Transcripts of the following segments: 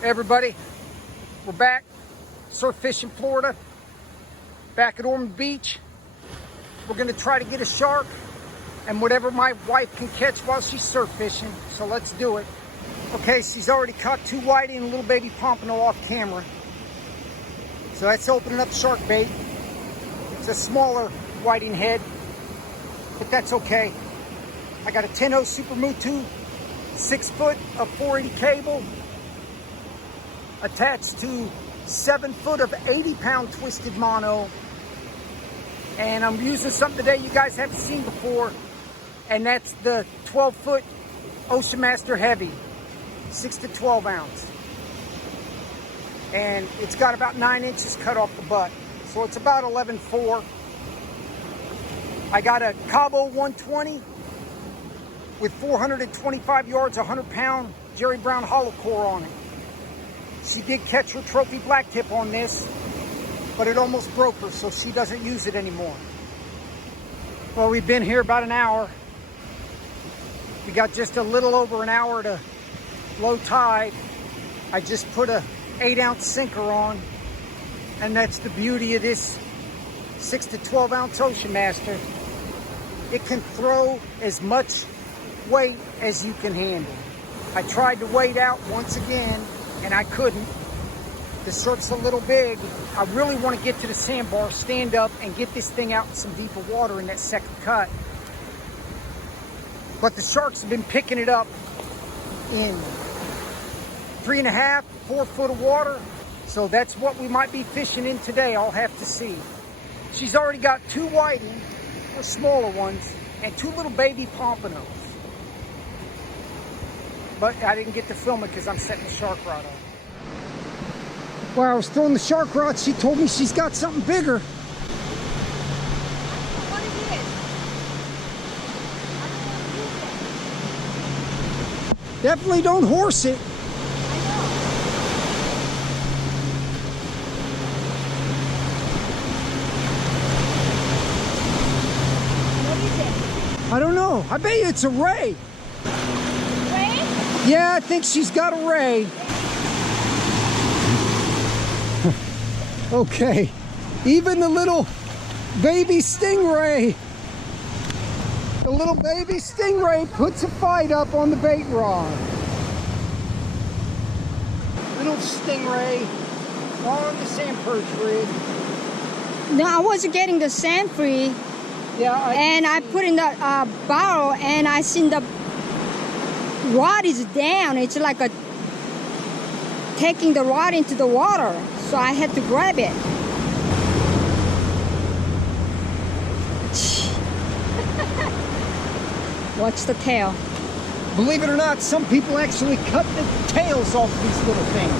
Hey everybody, we're back surf fishing Florida, back at Ormond Beach. We're gonna try to get a shark and whatever my wife can catch while she's surf fishing, so let's do it. Okay, she's already caught 2 whiting and a little baby pompano off camera. So that's opening up shark bait. It's a smaller whiting head, but that's okay. I got a 10-0 Super Mutu, 6 foot of 480 cable, attached to 7 foot of 80-pound twisted mono. And I'm using something today you guys haven't seen before, and that's the 12-foot Ocean Master Heavy, 6 to 12 ounce. And it's got about 9 inches cut off the butt, so it's about 11.4. I got a Cabo 120 with 425 yards, 100-pound Jerry Brown hollow core on it. She did catch her trophy black tip on this, but it almost broke her, so she doesn't use it anymore. Well, we've been here about an hour. We got just a little over an hour to low tide. I just put a 8-ounce sinker on, and that's the beauty of this 6 to 12 ounce Ocean Master. It can throw as much weight as you can handle. I tried to wade out once again, and I couldn't. The surf's a little big. I really want to get to the sandbar, stand up, and get this thing out in some deeper water in that second cut. But the sharks have been picking it up in 3.5, 4 foot of water. So that's what we might be fishing in today. I'll have to see. She's already got 2 whiting, or smaller ones, and 2 little baby pompanos. But I didn't get to film it because I'm setting the shark rod on. While I was throwing the shark rod, she told me she's got something bigger. What is it? Definitely don't horse it. What is it? I don't know. I bet you it's a ray. Ray? Yeah, I think she's got a ray. Okay, even the little baby Stingray, puts a fight up on the bait rod. Little Stingray on the sand perch rig. No, I wasn't getting the sand free. Yeah, I put in the barrel, and I seen the rod is down. It's like a taking the rod into the water, so I had to grab it. Watch the tail. Believe it or not, some people actually cut the tails off these little things.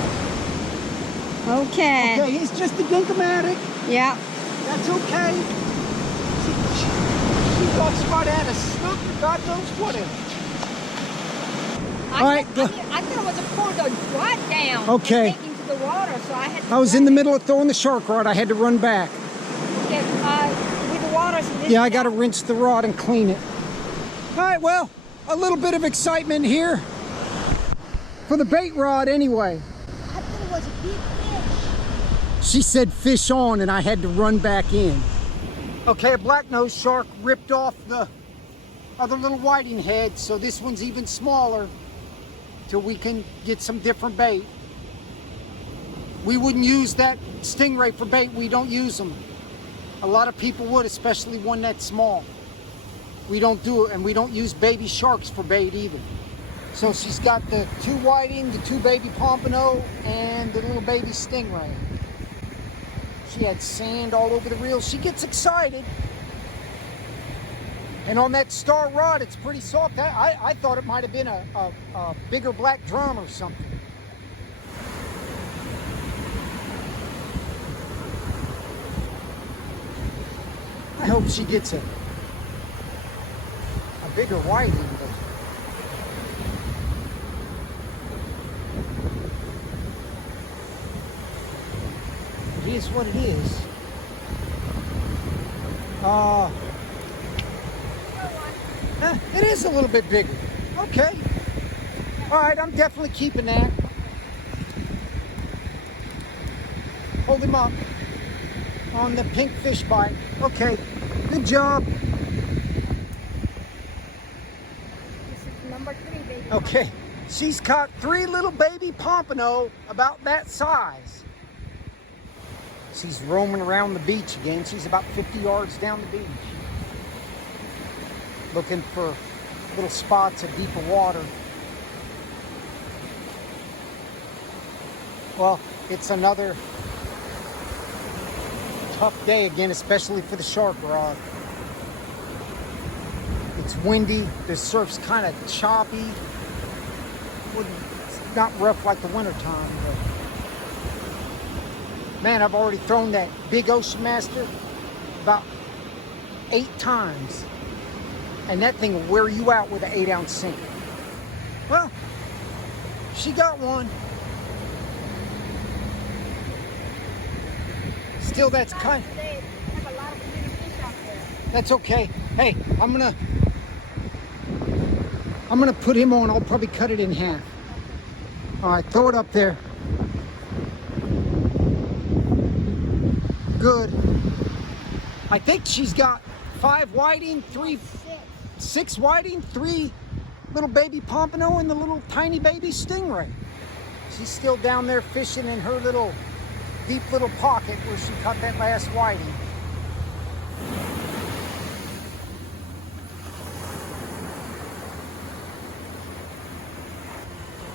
Okay. Okay, he's just a dink-o-matic. Yeah. That's okay. She walks right at us. Snook or God knows whatever. All right. I thought it was a pour the rod down. Okay. And take into the water, so I had to. I was in the middle of throwing the shark rod. I had to run back. Okay, with the water. So Yeah, I got to rinse the rod and clean it. All right, well, a little bit of excitement here for the bait rod anyway. I thought it was a big fish. She said fish on, and I had to run back in. Okay, a black-nosed shark ripped off the other little whiting head, so this one's even smaller till we can get some different bait. We wouldn't use that Stingray for bait. We don't use them. A lot of people would, especially one that's small. We don't do it, and we don't use baby sharks for bait either. So she's got the 2 whiting, the 2 baby pompano, and the little baby Stingray. She had sand all over the reel. She gets excited. And on that star rod, it's pretty soft. I thought it might have been a bigger black drum or something. I hope she gets a bigger whiting. It is what it is. It is a little bit bigger. Okay. All right, I'm definitely keeping that. Hold him up on the pink fish bite. Okay, good job. This is number 3, baby. Okay, she's caught 3 little baby pompano about that size. She's roaming around the beach again. She's about 50 yards down the beach, looking for little spots of deeper water. Well, it's another tough day again, especially for the shark rod. It's windy, the surf's kind of choppy. Well, it's not rough like the wintertime, but man, I've already thrown that big Ocean Master about 8 times. And that thing will wear you out with an 8-ounce sink. Well, she got one. Still, that's kind. That's okay. Hey, I'm gonna put him on. I'll probably cut it in half. All right, throw it up there. Good. I think she's got 5 whiting, 6 whiting, 3 little baby pompano, and the little tiny baby stingray. She's still down there fishing in her little deep little pocket where she caught that last whiting.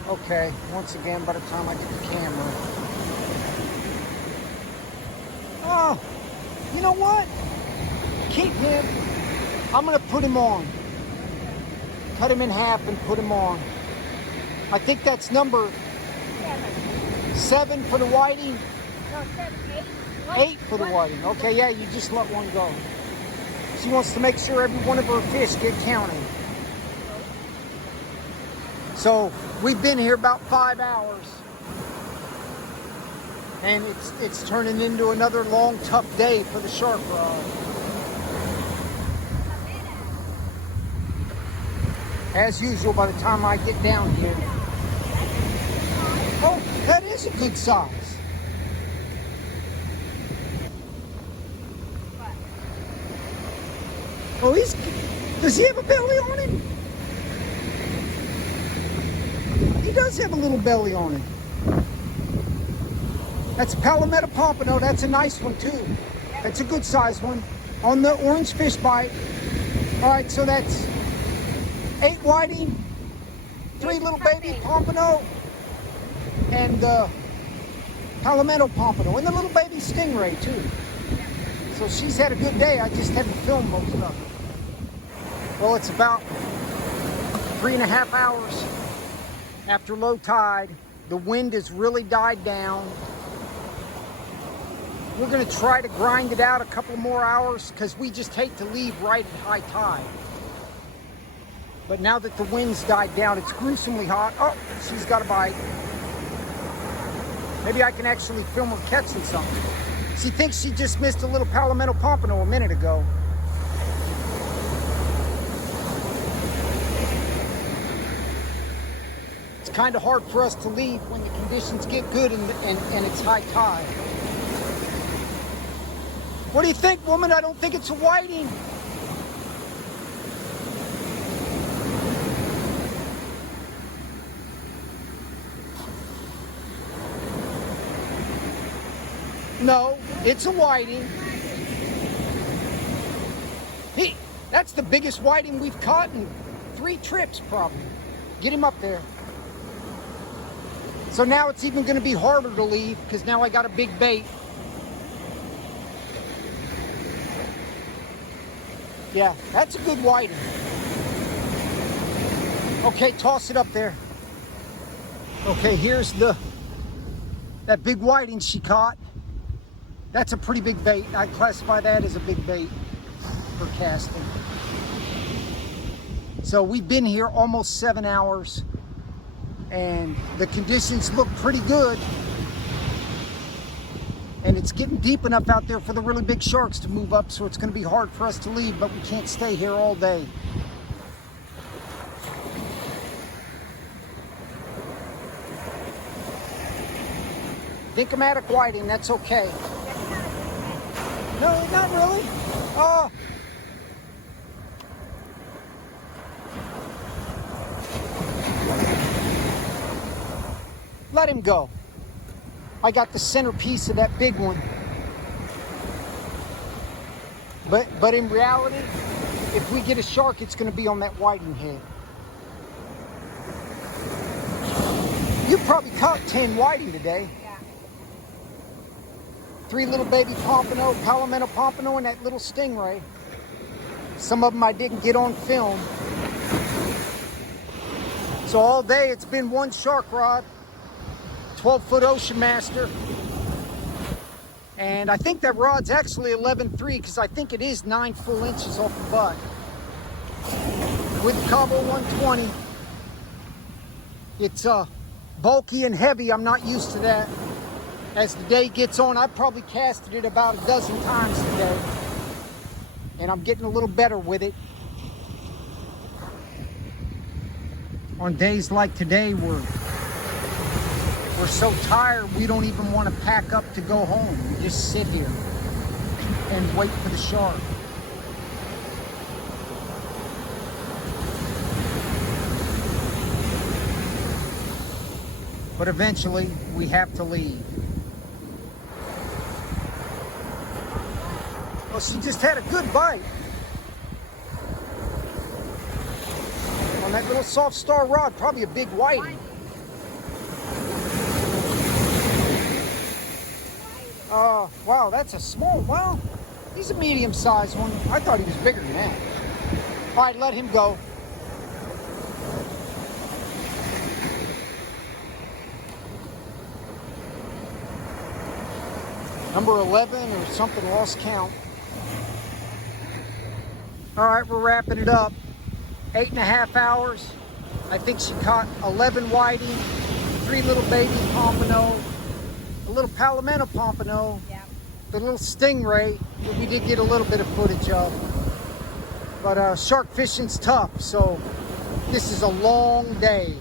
Okay, once again, by the time I get the camera. Oh, you know what? Keep him. I'm gonna put him on. Cut him in half and put him on. I think that's number 7 for the whiting. No, 7, 8. 8 for the whiting. Okay, yeah, you just let one go. She wants to make sure every one of her fish get counted. So we've been here about 5 hours. And it's turning into another long, tough day for the shark rod. As usual, by the time I get down here. Oh, that is a good size. Oh, does he have a belly on him? He does have a little belly on him. That's a Palometa Pompano. That's a nice one too. That's a good size one on the orange fish bite. All right, so that's 8 whiting, 3 little baby pompano, and Palometa Pompano, and the little baby stingray too. So she's had a good day. I just had to film most of it. Well, it's about 3.5 hours after low tide. The wind has really died down. We're gonna try to grind it out a couple more hours because we just hate to leave right at high tide. But now that the wind's died down, it's gruesomely hot. Oh, she's got a bite. Maybe I can actually film her catching something. She thinks she just missed a little Palometa Pompano a minute ago. It's kind of hard for us to leave when the conditions get good and it's high tide. What do you think, woman? I don't think it's a whiting. No, it's a whiting. That's the biggest whiting we've caught in 3 trips, probably. Get him up there. So now it's even going to be harder to leave because now I got a big bait. Yeah, that's a good whiting. Okay, toss it up there. Okay, here's that big whiting she caught. That's a pretty big bait. I classify that as a big bait for casting. So we've been here almost 7 hours and the conditions look pretty good. And it's getting deep enough out there for the really big sharks to move up, so it's going to be hard for us to leave, but we can't stay here all day. Dinkomatic whiting, that's okay. No, not really. Oh. Let him go. I got the centerpiece of that big one. But in reality, if we get a shark, it's going to be on that whiting head. You probably caught 10 whiting today. Yeah. 3 little baby pompano, palomino pompano, and that little stingray. Some of them I didn't get on film. So all day it's been one shark rod, 12-foot Ocean Master. And I think that rod's actually 11.3 because I think it is 9 full inches off the butt. With Cabo 120, it's bulky and heavy. I'm not used to that. As the day gets on, I've probably casted it about a dozen times today. And I'm getting a little better with it. On days like today, we're so tired we don't even want to pack up to go home. We just sit here and wait for the shark. But eventually we have to leave. Well, she just had a good bite on that little soft star rod, probably a big whiting. Wow, that's a small, well, he's a medium-sized one. I thought he was bigger than that. All right, let him go. Number 11 or something, lost count. All right, we're wrapping it up. 8.5 hours. I think she caught 11 whiting, 3 little baby pompano, a little palomino pompano, the little stingray that we did get a little bit of footage of. But shark fishing's tough, so this is a long day.